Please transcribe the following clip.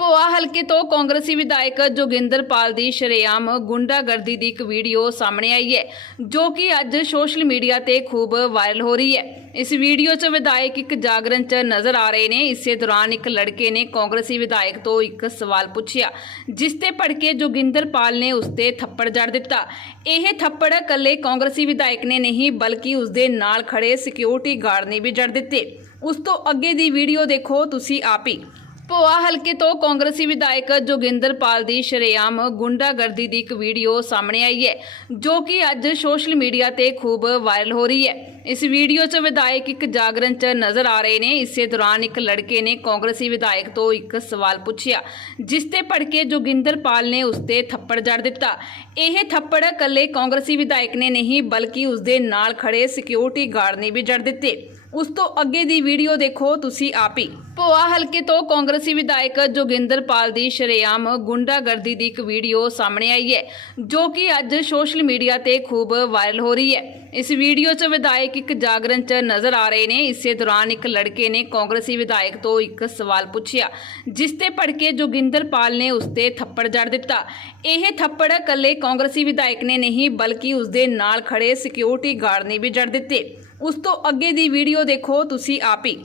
ਭੋਆ ਹਲਕੇ ਤੋਂ ਕਾਂਗਰਸੀ ਵਿਧਾਇਕ ਜੋਗਿੰਦਰਪਾਲ ਦੀ ਸ਼ਰੇਆਮ ਗੁੰਡਾਗਰਦੀ ਦੀ ਇੱਕ ਵੀਡੀਓ ਸਾਹਮਣੇ ਆਈ ਹੈ, ਜੋ ਕਿ ਅੱਜ ਸੋਸ਼ਲ ਮੀਡੀਆ ਤੇ ਖੂਬ ਵਾਇਰਲ ਹੋ ਰਹੀ ਹੈ। ਇਸ ਵੀਡੀਓ 'ਚ ਵਿਧਾਇਕ ਇੱਕ ਜਾਗਰਣ 'ਚ ਨਜ਼ਰ ਆ ਰਹੇ ਨੇ। ਇਸੇ ਦੌਰਾਨ ਇੱਕ ਲੜਕੇ ਨੇ ਕਾਂਗਰਸੀ ਵਿਧਾਇਕ ਤੋਂ ਇੱਕ ਸਵਾਲ ਪੁੱਛਿਆ, ਜਿਸ ਤੇ ਭੜਕੇ ਜੋਗਿੰਦਰਪਾਲ ਨੇ ਉਸ ਤੇ ਥੱਪੜ ਜੜ ਦਿੱਤਾ। ਇਹ ਥੱਪੜ ਇਕੱਲੇ ਕਾਂਗਰਸੀ ਵਿਧਾਇਕ ਨੇ ਨਹੀਂ, ਬਲਕਿ ਉਸ ਦੇ ਨਾਲ ਖੜੇ ਸਿਕਿਉਰਿਟੀ ਗਾਰਡ ਨੇ ਵੀ ਜੜ ਦਿੱਤੇ। ਉਸ ਤੋਂ ਅੱਗੇ ਦੀ ਵੀਡੀਓ ਦੇਖੋ ਤੁਸੀਂ ਆਪ ਹੀ। ਭੋਆ ਹਲਕੇ ਤੋਂ ਕਾਂਗਰਸੀ ਵਿਧਾਇਕ ਜੋਗਿੰਦਰਪਾਲ ਦੀ ਸ਼ਰੇਆਮ ਗੁੰਡਾਗਰਦੀ ਦੀ ਇੱਕ ਵੀਡੀਓ ਸਾਹਮਣੇ ਆਈ ਹੈ, ਜੋ ਕਿ ਅੱਜ ਸੋਸ਼ਲ ਮੀਡੀਆ ਤੇ ਖੂਬ ਵਾਇਰਲ ਹੋ ਰਹੀ ਹੈ। ਇਸ ਵੀਡੀਓ 'ਚ ਵਿਧਾਇਕ ਇੱਕ ਜਾਗਰਣ 'ਚ ਨਜ਼ਰ ਆ ਰਹੇ ਨੇ। ਇਸੇ ਦੌਰਾਨ ਇੱਕ ਲੜਕੇ ਨੇ ਕਾਂਗਰਸੀ ਵਿਧਾਇਕ ਤੋਂ ਇੱਕ ਸਵਾਲ ਪੁੱਛਿਆ, ਜਿਸ ਤੇ ਭੜਕੇ ਜੋਗਿੰਦਰਪਾਲ ਨੇ ਉਸ ਤੇ ਥੱਪੜ ਜੜ ਦਿੱਤਾ। ਇਹ ਥੱਪੜ ਇਕੱਲੇ ਕਾਂਗਰਸੀ ਵਿਧਾਇਕ ਨੇ ਨਹੀਂ, ਬਲਕਿ ਉਸ ਦੇ ਨਾਲ ਖੜੇ ਸਿਕਿਉਰਿਟੀ ਗਾਰਡ ਨੇ ਵੀ ਜੜ ਦਿੱਤੇ। ਉਸ ਤੋਂ ਅੱਗੇ ਦੀ ਵੀਡੀਓ ਦੇਖੋ ਤੁਸੀਂ ਆਪ ਹੀ। ਭੋਆ ਹਲਕੇ ਤੋਂ ਕਾਂਗਰਸੀ ਵਿਧਾਇਕ ਜੋਗਿੰਦਰਪਾਲ ਦੀ ਸ਼ਰੇਆਮ ਗੁੰਡਾਗਰਦੀ ਦੀ ਇੱਕ ਵੀਡੀਓ ਸਾਹਮਣੇ ਆਈ ਹੈ, ਜੋ ਕਿ ਅੱਜ ਸੋਸ਼ਲ ਮੀਡੀਆ ਤੇ ਖੂਬ ਵਾਇਰਲ ਹੋ ਰਹੀ ਹੈ। ਇਸ ਵੀਡੀਓ 'ਚ ਵਿਧਾਇਕ ਇੱਕ ਜਾਗਰਣ 'ਚ ਨਜ਼ਰ ਆ ਰਹੇ ਨੇ। ਇਸੇ ਦੌਰਾਨ ਇੱਕ ਲੜਕੇ ਨੇ ਕਾਂਗਰਸੀ ਵਿਧਾਇਕ ਤੋਂ ਇੱਕ ਸਵਾਲ ਪੁੱਛਿਆ, ਜਿਸ ਤੇ ਭੜਕੇ ਜੋਗਿੰਦਰਪਾਲ ਨੇ ਉਸ ਤੇ ਥੱਪੜ ਜੜ ਦਿੱਤਾ। ਇਹ ਥੱਪੜ ਇਕੱਲੇ ਕਾਂਗਰਸੀ ਵਿਧਾਇਕ ਨੇ ਨਹੀਂ, ਬਲਕਿ ਉਸ ਦੇ ਨਾਲ ਖੜੇ ਸਿਕਿਉਰਿਟੀ ਗਾਰਡ ਨੇ ਵੀ ਜੜ ਦਿੱਤੇ। ਉਸ ਤੋਂ ਅੱਗੇ ਦੀ ਵੀਡੀਓ ਦੇਖੋ ਤੁਸੀਂ ਆਪ ਹੀ।